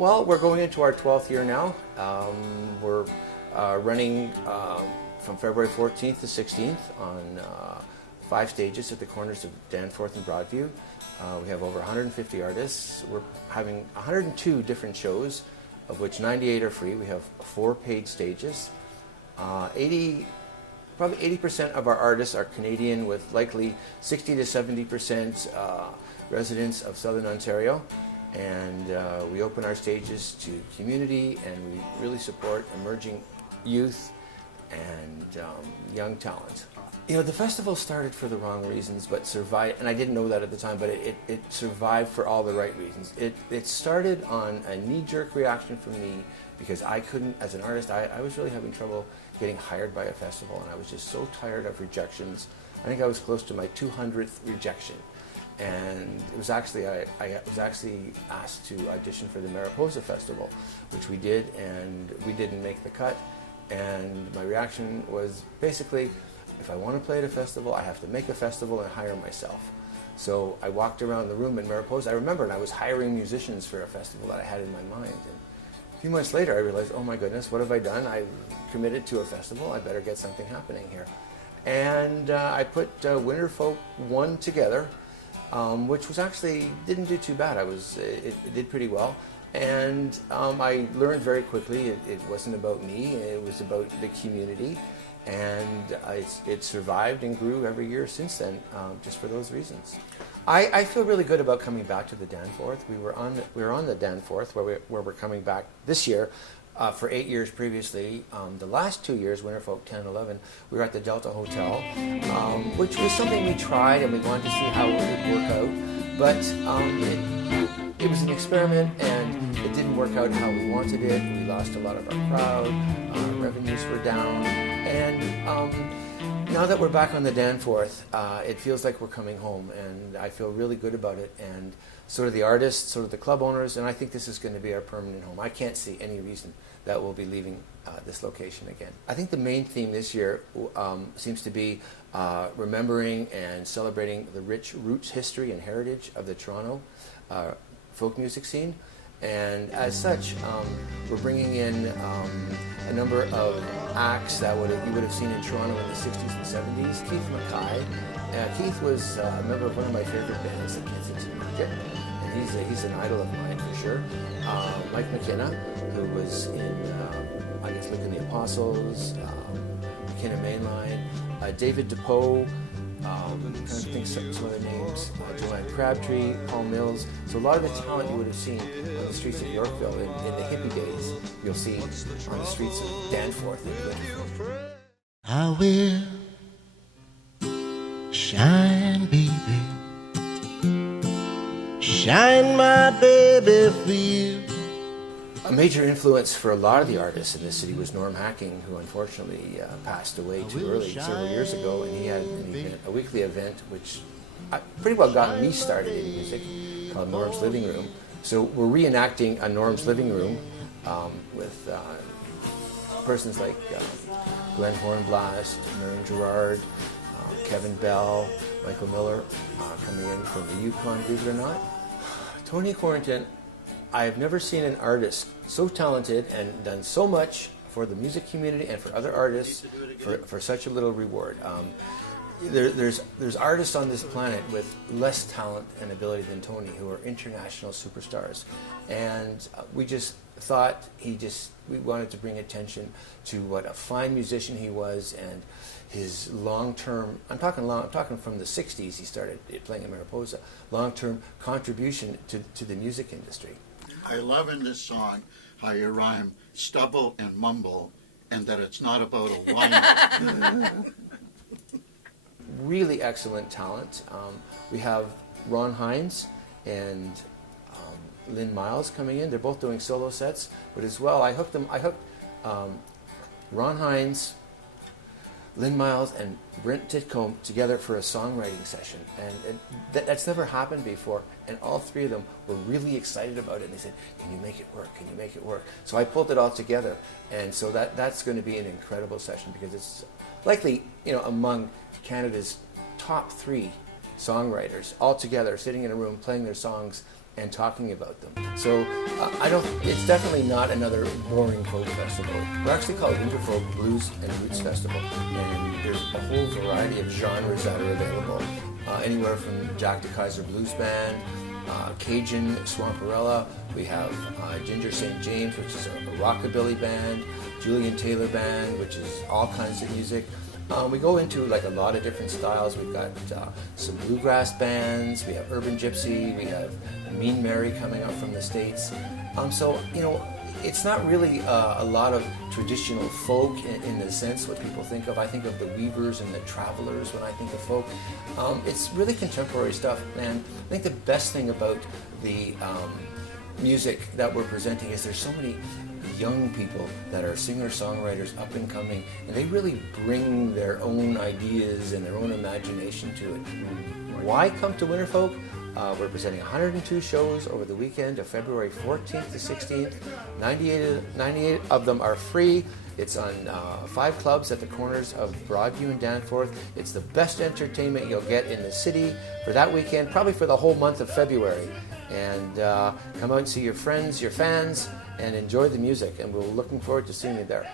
Well, we're going into our 12th year now. We're running from February 14th to 16th on 5 stages at the corners of Danforth and Broadview. We have over 150 artists. We're having 102 different shows, of which 98 are free. We have 4 paid stages. Probably 80% of our artists are Canadian, with likely 60 to 70% residents of Southern Ontario. And we open our stages to community, and we really support emerging youth and young talent. You know, the festival started for the wrong reasons, but survived, and I didn't know that at the time, but it survived for all the right reasons. It started on a knee-jerk reaction from me, because I couldn't, as an artist, I was really having trouble getting hired by a festival, and I was just so tired of rejections. I think I was close to my 200th rejection. And it was actually, I was actually asked to audition for the Mariposa Festival, which we did, and we didn't make the cut. And my reaction was basically, if I want to play at a festival, I have to make a festival and hire myself. So I walked around the room in Mariposa. I remember, and I was hiring musicians for a festival that I had in my mind. And a few months later, I realized, oh my goodness, what have I done? I committed to a festival. I better get something happening here. And I put Winterfolk 1 together. Which was actually, didn't do too bad. It did pretty well. And I learned very quickly it wasn't about me, it was about the community. And it survived and grew every year since then, just for those reasons. I feel really good about coming back to the Danforth. We were on the Danforth, where we're coming back this year. For 8 years previously. The last 2 years, Winterfolk 10 and 11, we were at the Delta Hotel, which was something we tried and we wanted to see how it would work out. But it was an experiment, and it didn't work out how we wanted it. We lost a lot of our crowd, revenues were down, and now that we're back on the Danforth, it feels like we're coming home, and I feel really good about it. And sort of the artists, sort of the club owners, and I think this is going to be our permanent home. I can't see any reason that we'll be leaving this location again. I think the main theme this year seems to be remembering and celebrating the rich roots, history, and heritage of the Toronto folk music scene. And as such, we're bringing in a number of acts that you would have seen in Toronto in the 60s and 70s. Keith Mackay. Keith was a member of one of my favorite bands, the Kensington Market. And he's an idol of mine for sure. Mike McKenna, who was in, I guess, Look in the Apostles, McKenna Mainline, David DePoe, I'm trying to think some other names, Joanne Crabtree, Paul Mills. So a lot of the talent you would have seen on the streets of Yorkville in the hippie days, you'll see on the streets of Danforth and Winterfolk. I will shine, baby. Shine, my baby, for you. A major influence for a lot of the artists in this city was Norm Hacking, who unfortunately passed away too early several years ago, and he had an event, a weekly event, which pretty well got me started in music, called Norm's Living Room. So we're reenacting a Norm's Living Room with persons like Glenn Hornblast, Marion Gerard, Kevin Bell, Michael Miller, coming in from the Yukon, believe it or not. Tony Corrington, I have never seen an artist so talented and done so much for the music community and for other artists for such a little reward. There's artists on this planet with less talent and ability than Tony who are international superstars, and we just thought we wanted to bring attention to what a fine musician he was, and his long-term, I'm talking from the 60s he started playing in Mariposa, long-term contribution to the music industry. I love in this song how you rhyme stubble and mumble, and that it's not about a one. Really excellent talent. We have Ron Hynes and Lynn Miles coming in. They're both doing solo sets, but as well I hooked Ron Hynes, Lynn Miles, and Brent Titcomb together for a songwriting session, and that's never happened before, and all three of them were really excited about it, and they said, can you make it work, can you make it work? So I pulled it all together, and so that's going to be an incredible session, because it's likely, among Canada's top 3 songwriters all together sitting in a room playing their songs and talking about them. So it's definitely not another boring folk festival. We're actually called Winterfolk Blues and Roots Festival, and there's a whole variety of genres that are available, anywhere from Jack DeKaiser Blues Band, Cajun, Swamperella. We have Ginger St. James, which is a rockabilly band, Julian Taylor Band, which is all kinds of music. We go into like a lot of different styles. We've got some bluegrass bands. We have Urban Gypsy. We have Mean Mary coming up from the States. So, it's not really a lot of traditional folk in the sense what people think of. I think of the Weavers and the Travelers when I think of folk. It's really contemporary stuff, and I think the best thing about the music that we're presenting is there's so many young people that are singer-songwriters up and coming, and they really bring their own ideas and their own imagination to it. Why come to Winterfolk? We're presenting 102 shows over the weekend of February 14th to 16th. 98 of them are free. It's on 5 clubs at the corners of Broadview and Danforth. It's the best entertainment you'll get in the city for that weekend, probably for the whole month of February. And come out and see your friends, your fans, and enjoy the music. And we're looking forward to seeing you there.